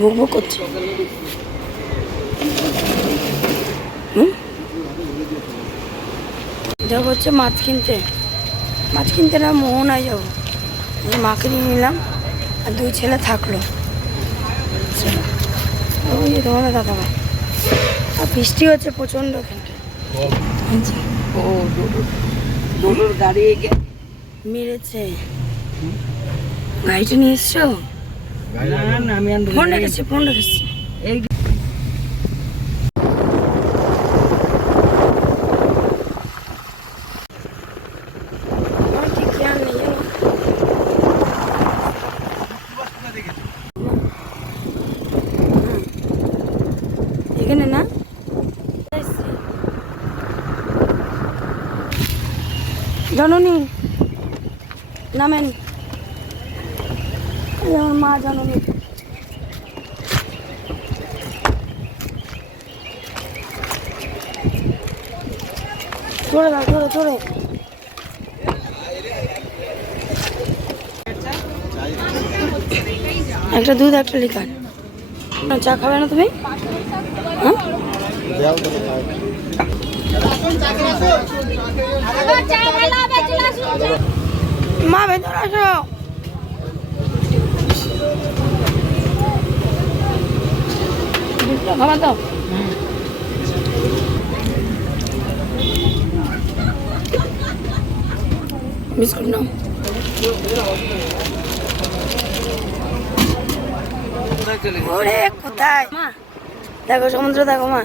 বুক বুক করছে। যাবো হচ্ছে মাছ কিনতে না মোহনায় যাবো। মাকে নিয়ে নিলাম আর 2 ছেলে থাকলো। ওই তোমাদের দাদা ভাই। আর বৃষ্টি হচ্ছে প্রচণ্ড এখানটা। গাড়ি মেরেছে। গাড়িটা নিয়ে এসছো? ফোন রেখেছি। ঠিক খেয়াল নেই জানো। এখানে না জননী নামেন, যেমন মা জননী। চড়ে দাও, চড়ে একটা দুধ একটা লিকার। চা খাবে না তুমি? হ্যাঁ মা ভেতর আসো। খাবার দাও। বিস্কুট নাও। ওরে কোথায় মা? দেখো সমুদ্র, দেখো মা।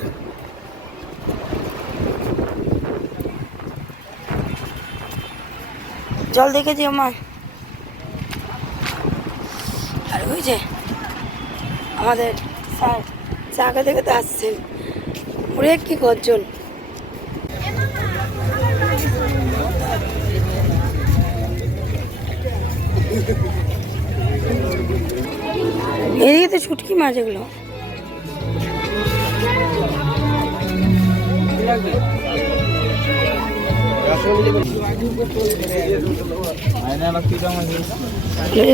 জল দেখে দিও মা। আর ওই যে আমাদের স্যার চাকা থেকে তো আসছেন। ওরে কি গর্জন। এদিকে তো ছুটকি মাছ এগুলো।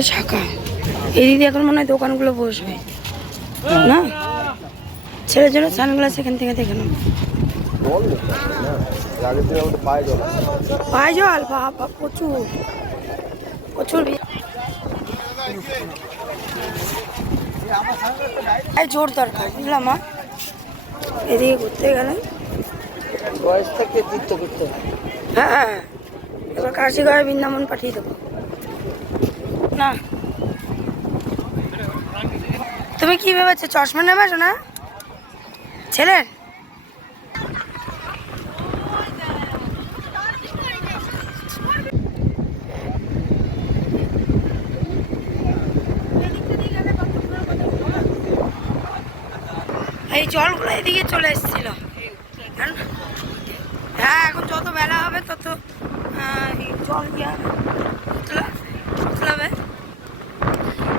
শাখা এদিকে এখন মনে হয় দোকানগুলো বসবে না। ছেলের জন্য সানগ্লাস এখান থেকে দেখে নাও। পায়ে জল বাবা প্রচুর প্রচুর। জোর দরকার বুঝলাম মা। এদিকে ঘুরতে গেলে বয়স থেকে তীর্থ করতে হয়। হ্যাঁ এবার কাশিগঞ্জ বৃন্দাবন পাঠিয়ে দেবো না। তুমি কি ভেবেছো চশমা নেবে না ছেলের? এই জলগুলো এদিকে চলে এসেছিল। হ্যাঁ এখন যত বেলা হবে তত জল উতলাবে।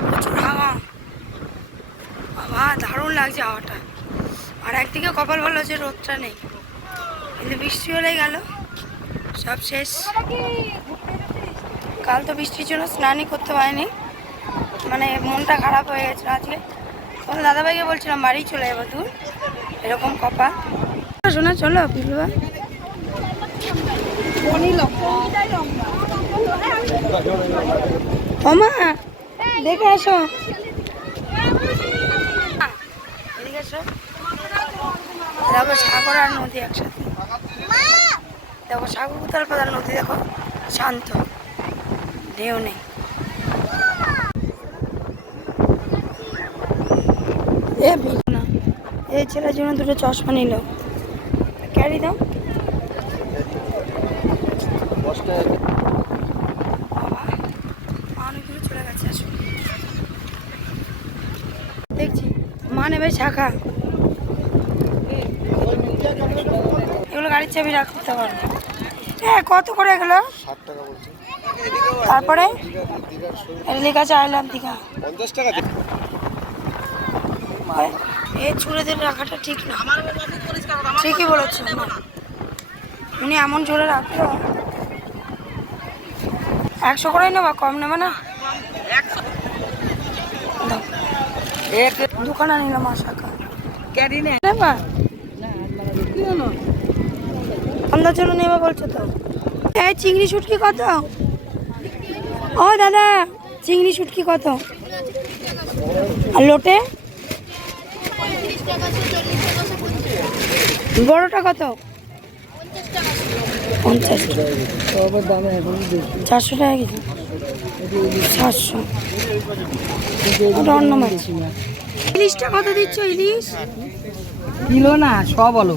প্রচুর হাওয়া বাবা, দারুণ লাগছে হাওয়াটা। আর একদিকে কপাল ভালো যে রোদটা নেই, কিন্তু বৃষ্টি হলেই গেল সব শেষ। কাল তো বৃষ্টির জন্য স্নানই করতে পারিনি, মানে মনটা খারাপ হয়ে গেছিল আজকে। তখন দাদাভাইকে বলছিলাম বাড়ি চলে যাবো, দূর এরকম কপাল। শোনা চলো পিলুয়া। ওমা দেখে আসো, এদিকে এসো। দেখো সাগর আর নদী একসাথে। দেখো সাগর উতাল পাতাল নদী, দেখো শান্ত, ঢেউ নেই। না এই ছেলের জন্য দুটো চশমা নিল, ক্যারি দাও। অনেকগুলো চলে গেছে আসলে। দেখছি মা নেবে শাখা, এগুলো গাড়ির চাবি রাখতে পারবে। হ্যাঁ কত করে এগুলো? 60 টাকা বলছে। তারপরে লেখা আছে আই লাভ দীঘা। 50 টাকা। এই ছুঁড়েদের রাখাটা ঠিক না। ঠিকই বলেছো, উনি এমন জোরে রাখলো। 100 করেই নেবা, কম নেবে না? এক দুখানা নিলাম আশাকা ক্যারি নে নেবা কি হলো সন্ধ্যার জন্য নেবা বলছো তো এই চিংড়ি শুটকি কত ও দাদা চিংড়ি শুটকি কত আর লোটে বড়টা কত 50 সবার দামে এখন বেশি 400 টাকা কেজি 700 ওটা অন্য মাছ ইলিশটা কত দিচ্ছ ইলিশ কিলো না সব বলো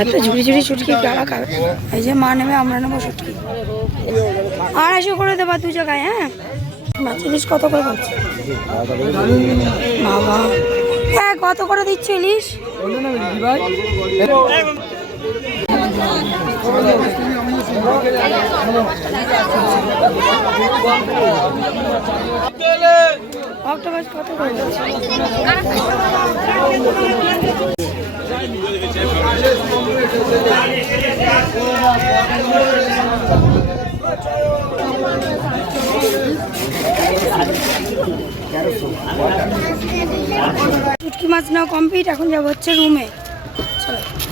এত ঝুড়ি ঝুড়ি শুটকি কারা খাবে এই যে মা নেবে আমরা নেবো শুটকি 250 করে দেবা দু জায়গায় হ্যাঁ মাছ ইলিশ কত করে করছে বাবা হ্যাঁ কত করে দিচ্ছে ইলিশ অক্টোপাস কত করে দিচ্ছে শুটকি মাছ নাও কমপ্লিট এখন যাবো হচ্ছে রুমে চলো